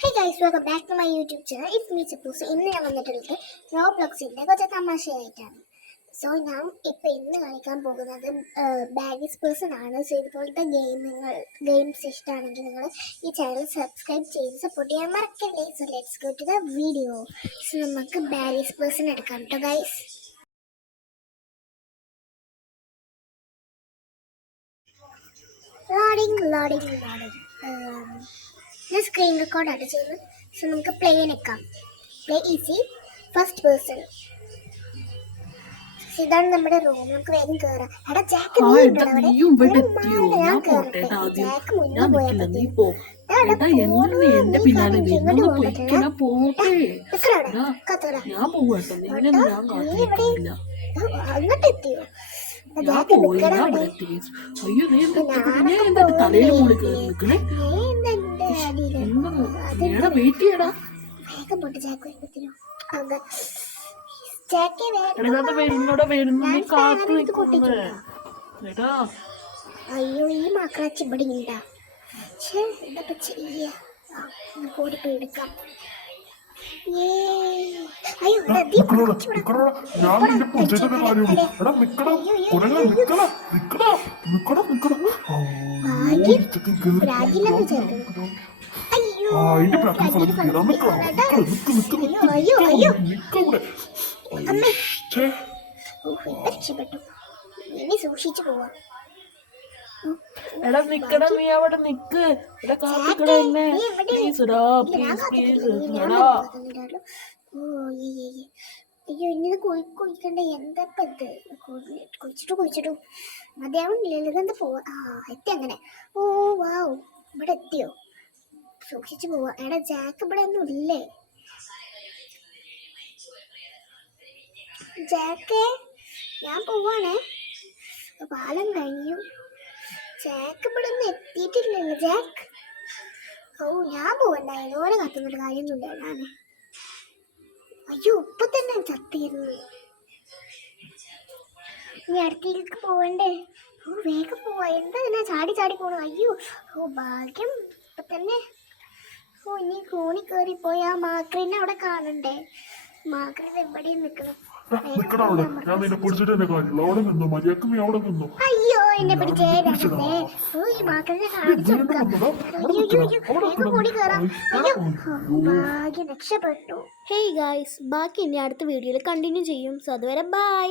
Hey guys, welcome back to my YouTube channel. It's me Chappu. ഇന്ന് ഞാൻ വന്നിട്ടുള്ളത് റോബ്ലോക്സിന്റെ കുറച്ച് തമാശയായിട്ടാണ്. ഞാൻ ഇന്ന് കളിക്കാൻ പോകുന്നത് ബാഗീസ് പേഴ്സൺ ആണ്. സോ ഇതുപോലത്തെ ഗെയിംസ് ഇഷ്ടമാണെങ്കിൽ നിങ്ങൾ ഈ ചാനൽ സബ്സ്ക്രൈബ് ചെയ്ത് സപ്പോർട്ട് ചെയ്യാൻ മറക്കല്ലേ. So let's go to the video. So നമുക്ക് ബാഗീസ് പേഴ്സൺ എടുക്കാം കേട്ടോ ഗൈസ്. ലോഡിങ് ഞാൻ സ്ക്രീൻ റെക്കോർഡാണ് ചെയ്യുന്നത്. സോ നമുക്ക് പ്ലേ നിൽക്കാം. Play easy first person. ഇതാണ് നമ്മുടെ റൂം. നമുക്ക് വേഗം കയറാം. എടാ ജാക്ക് ജാക്ക് മുന്നേ അങ്ങോട്ട് എത്തിയോ? അയ്യോ ഈ മക്കളച്ചി ഇവിടെ ഉണ്ടാ. എന്താ ചെയ്യാ? കൂടി എടുക്കാം. രക്ഷപ്പെട്ടു. ഇനി സൂക്ഷിച്ചു പോവാ. എടാ നിക്കടാ, നീ അവിടെ നിക്ക്. എടാ കാത്തിക്കടാ എന്നെ പ്ലീസ് എടാ, പ്ലീസ് എടാ. അയ്യോ ഇന്നത് കുഴിക്കണ്ട. എന്താ ഇത്? കുഴിച്ചിട്ടു മതിയാവുന്നില്ലല്ലോ. ഇതെന്താ പോവാ? എത്തി അങ്ങനെ. ഓ വാവ്, ഇവിടെ എത്തിയോ? സൂക്ഷിച്ചു പോവാ. എടാ ജാക്ക് ഇവിടെ ഒന്നും ഇല്ലേ? ജാക്കേ ഞാൻ പോവാണേ. പാലം കഴിഞ്ഞു. ജാക്ക് ഇവിടെ ഒന്നും എത്തിയിട്ടില്ലല്ലോ. ജാക്ക് ഞാൻ പോവണ്ട. ഏതോടെ കത്തുന്നൊരു കാര്യമൊന്നുമില്ല. ഞാൻ അയ്യോ ഇപ്പൊ തന്നെ ചത്തിരുന്നു. ഇനി അടുത്തേക്ക് പോവണ്ടേ? വേഗം പോവാ. എന്താ ചാടി പോണു? അയ്യോ ഭാഗ്യം ഇപ്പൊ തന്നെ. ഇനി കോണി കയറി പോയി ആ മാക്രിനെ അവിടെ കാണണ്ടേ? മാക്രിന് എവിടെയും നിക്കണം. അയ്യോ എന്നെ പിടിച്ചേ. ഈ മാക്രിനെ കാണിച്ചു കൂടി കയറാം. അയ്യോ ഭാഗ്യം രക്ഷപ്പെട്ടു. ഹേയ് ഗായ്സ്, ബാക്കി ഇനി അടുത്ത വീഡിയോയിൽ കണ്ടിന്യൂ ചെയ്യും. സോ അതുവരെ ബൈ.